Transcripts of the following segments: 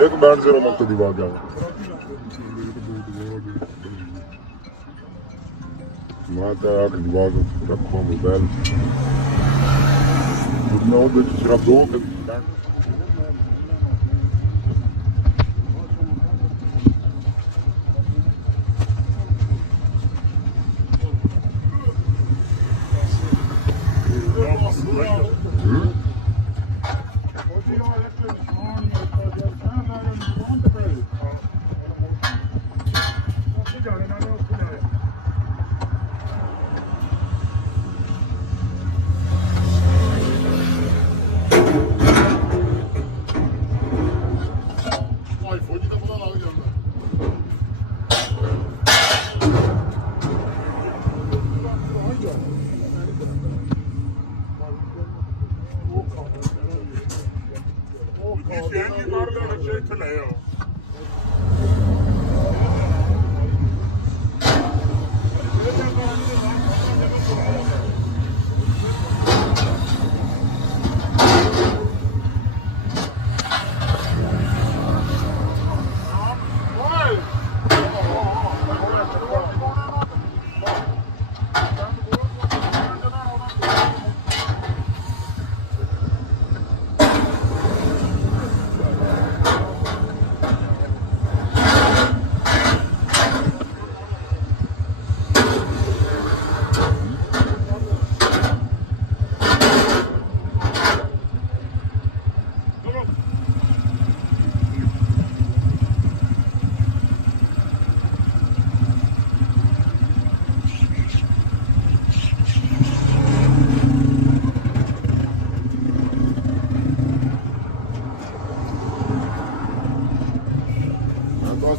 एक बैंड से मत दीवार जाओ माता आके दीवार रखो मोबाइल दुनिया में सिर्फ दो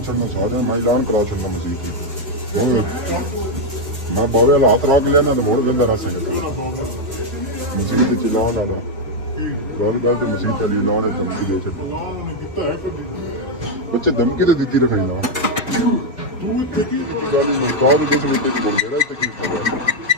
छड़ना सारे मैं ऐलान करा छड़ना मसीह की मैं बावे हाथ रख लेना तो बहुत गंदा रस मसीह ते चिल्ला लादा गल गल तो मसीह चली लाने धमकी दे छड़ बच्चे धमकी तो दी रखाई ना तू देखी गल मुकाद दे मिनट की बोल रहा है तकलीफ कर रहा है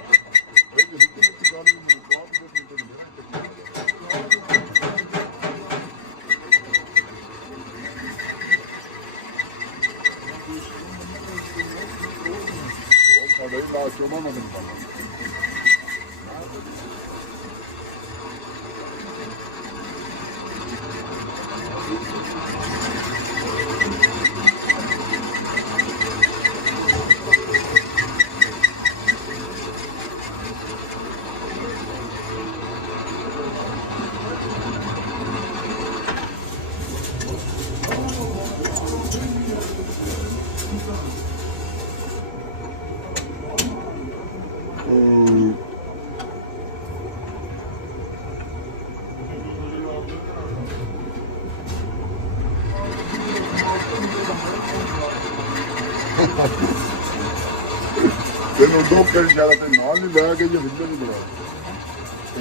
दो के शहर ते नाल नहीं लै के ये वीडियो नहीं बना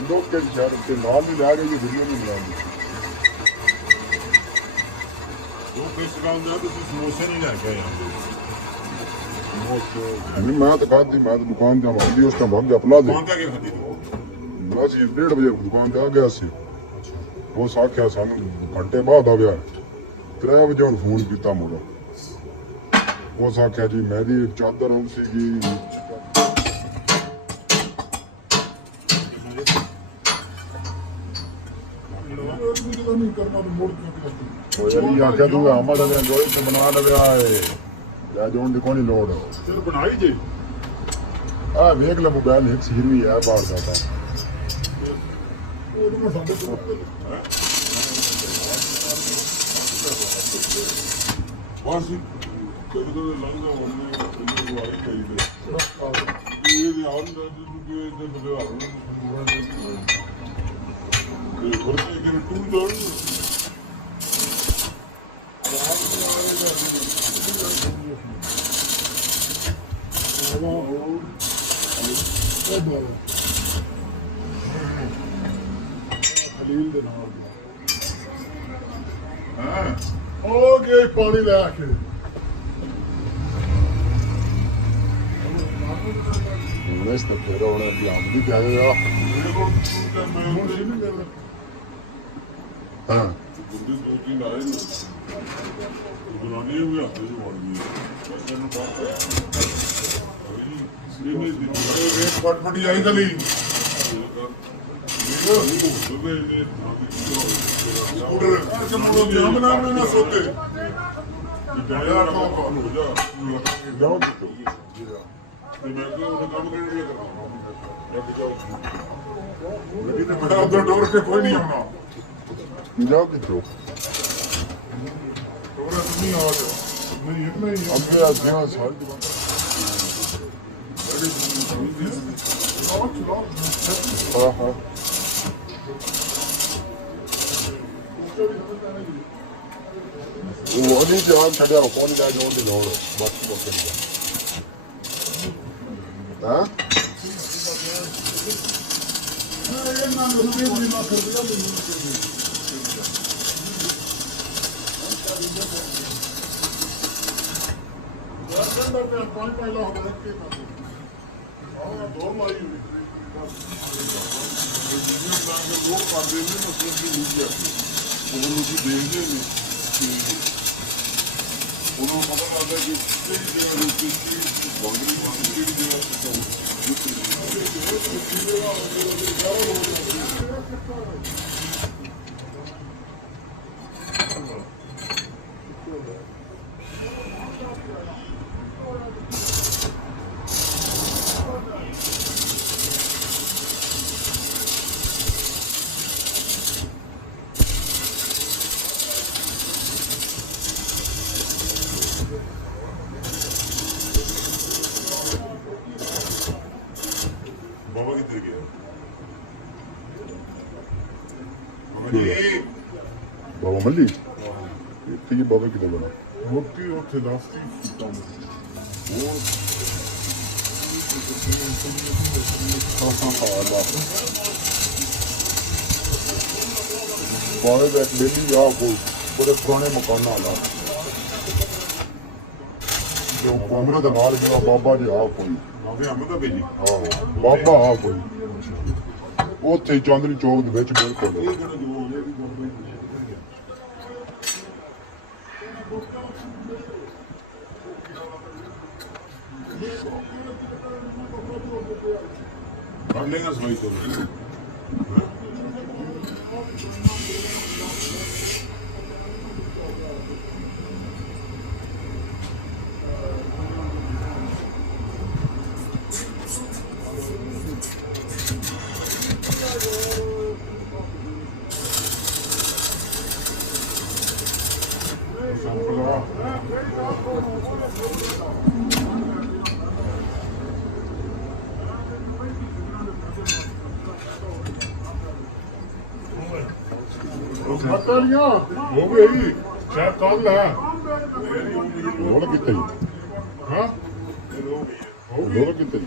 दो के शहर ते नाल नहीं लै के ये वीडियो नहीं बना दो पेश कराਉਂਦੇ ਤੁਸੀਂ ਸਮੋਸੇ ਨਹੀਂ ਲੈ ਕੇ ਆਏ नहीं मैं तो खाती मैं तो दुकान ते आंदी उस टाइम भाग अपना दे ਕੌਣ ਕਾ ਕੇ ਖਾਦੀ बस 1:30 बजे दुकान ते आ गया सी वो साख्या सानू घंटे बाद आ गया 3 वजे ਹੁਣ ਫੋਨ ਕੀਤਾ ਮੁੰਡਾ वो साख्या जी मैं दी चादर आउं सीगी यही आख्या तू आमा दा गोल ते बना लवे आए ਲੈ ਜਾਣ ਦੀ ਕੋਈ ਲੋੜ ਚਲ ਬਣਾਈ ਜੇ ਆ ਵੇਖ ਲੈ ਮੋਬਾਈਲ ਇੱਕ ਸੀਰ ਵੀ ਹੈ ਬਾਹਰ ਦਾ ਤਾਂ ਉਹ ਸਾਡੇ ਕੋਲ ਵਾਸੀ ਕਦੋਂ ਲੰਘਾ ਉਹਨੇ ਵਾਰੀ ਕਰੀ ਦੇ ਇਹ ਦੇ ਆਉਣ ਦਾ ਜੇ ਦੇ ਬਦਲਾ ਇਹ ਖੁਰਤੇ ਕਿ ਟੂ ਜੋੜ ਖਲੀਲ ਦੇ ਨਾਲ ਹਾਂ ਹੋ ਗਏ ਪਾਣੀ ਲੈ ਕੇ ਹੁਣ ਇਸ ਤੇ ਫੇਰ ਹੁਣ ਵੀ ਆਉਂਦੀ ਤੇ ਆਇਆ ਮੇਰੇ ਕੋਲ ਟੂ ਤੇ ਮੈਂ ਨਹੀਂ ਕਰਦਾ ਹਾਂ ਗੁੱਡੀ ਦੋ ਤਿੰਨ ਆਏ ਨੇ ਬਣਾਉਣੀ ਹੋਈ ਹੱਥ ਚ ਵੜ ਗਈ ਬਸ ਇਹਨੂੰ ਬਾਤ ਇੱਕ ਫਟਫਟੀ ਆਈ ਗਲੀ ਸਕੂਟਰ ਕਰਕੇ ਮੁੜੋ ਜਾਮ ਨਾ ਸੋਤੇ ਜਾਇਆ ਹੋ ਜਾ ਜਾਓ ਤੇ ਮੈਂ ਕਿਹਾ ਉਹ ਕੰਮ ਕਿਹੜੇ ਲਈ ਕਰਨਾ ਰੱਖ ਜਾਓ ਗੱਡੀ ਤੇ ਬੜਾ ਉਧਰ ਡੋਰ ਕੇ ਕੋਈ ਨਹੀਂ ਆਉਣਾ ਜਾਓ ਕਿੱਥੋਂ ਡੋਰ ਤੁਸੀਂ ਆ ਜਾਓ ਨਹੀਂ ਇੱਕ ਨਹੀਂ ਅੱਗੇ ਆ ਗਿਆ ਸਾਲ ਦੀ ਬਾਤ ਹਾਂ ਹਾਂ ਉਹ ਉਹਦੀ ਜਵਾਬ ਛੱਡਿਆ ਕੋਣ ਦਾ ਜੋਨ ਦੀ ਲੋੜ ਬਸ ਬੋਕੇ ਹਾਂ ਪਾਣੀ ਪਹਿਲਾਂ ਹੋ ਗਿਆ ਕਿ ਆਹ ਦੋ ਮਾਰੀ ਹੋਈ ਵੀਡੀਓ ਬਣਾ ਕੇ ਲੋਕ ਪਾਉਂਦੇ ਨੇ ਮਤਲਬ ਕਿ ਵੀਡੀਓ ਉਹਨਾਂ ਨੂੰ ਦੇਖਦੇ ਨੇ ਕਿ ਉਹਨਾਂ ਨੂੰ ਪਤਾ ਲੱਗਦਾ ਕਿ ਕਿਹੜੀ ਜਗ੍ਹਾ ਦੇ ਉੱਤੇ ਕੀ ਬਾਉਂਡਰੀ ਕਿਹੜੀ ਜਗ੍ਹਾ ਬਾਬਾ ਕਿੱਧਰ ਗਿਆ ਬਾਬਾ ਮੱਲੀ ਇੱਥੇ ਹੀ ਬਾਬਾ ਕਿੱਥੇ ਬਣਾ ਮੋਟੀ ਉੱਥੇ ਦੱਸਤੀ ਬਾਬੇ ਦਾ ਇੱਕ ਬੇਲੀ ਆ ਕੋਈ ਬੜੇ ਪੁਰਾਣੇ ਮਕਾਨ ਵਾਲਾ ਜੋ ਕਮਰੇ ਦੇ ਨਾਲ ਜਿਹੜਾ ਬਾਬਾ ਜੀ ਆ ਕੋਈ ਬਾਬੇ ਅਮਰ ਦਾ ਬੇਲੀ ਆਹੋ ਬਾਬਾ ਆ ਕੋਈ ਉੱਥੇ ਚਾਂਦਨੀ ਚੌਕ ਦੇ ਵਿੱਚ ਬਿਲਕੁਲ ਇਹ ਕਿਹੜਾ ਜੋ ਹੋ ਗਿਆ ਵੀ ਬਾਬੇ ਕਰ ਲੈਗਾ ਸਵਾਈ ਤੋਂ ਮਤਲੀਆਂ ਹੋ ਗਈ ਸ਼ਾਇਦ ਕੱਲ ਹੈ ਰੋਲ ਕਿੱਥੇ ਹਾਂ ਲੋੜ ਕਿਤੇ